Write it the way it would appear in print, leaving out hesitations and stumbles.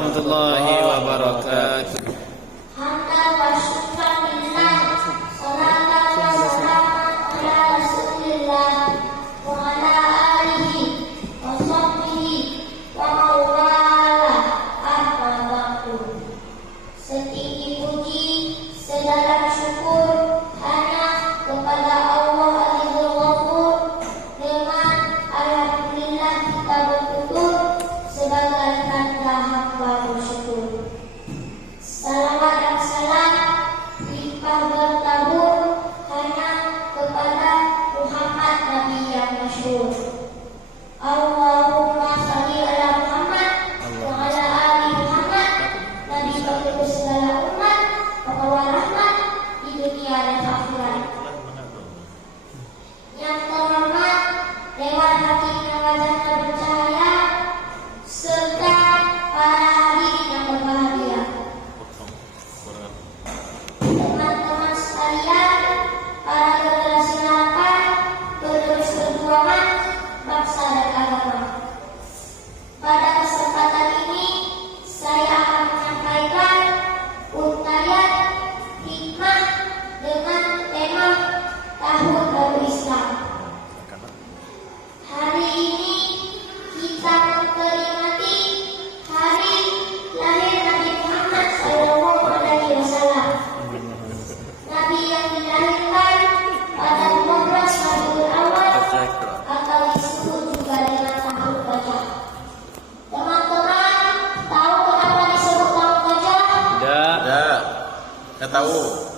warahmatullahi wabarakatuh. Setinggi puji, sedalam syukur hanya kepada Allah Azza wa Jalla. Dengan alhamdulillah kita bertutur sebagai tanda hamba bersyukur. Salawat dan salam limpah bertabur hanya kepada Muhammad Nabi yang masyhur. Allahumma shalli ala Muhammad wa ala ali Muhammad. Nabi bagi segala umat membawa rahmat di dunia dan akhirat. Yang terhormat Dewan Hakim yang wajahnya bercahaya serta para hadirin yang berbahagia. Teman-teman sekalian, para generasi harapan, penerus perjuangan bangsa dan agama. Pada kesempatan ini saya akan menyampaikan untayan hikmah dengan tema Tahun Baru Islam. Hari ini kita memperingati hari lahir Nabi Muhammad SAW. Nabi yang dilahirkan pada 15 Rabiul Awal atau disebut juga dengan tahun gajah. Teman-teman tahu kenapa disebut tahun gajah? Tidak tahu.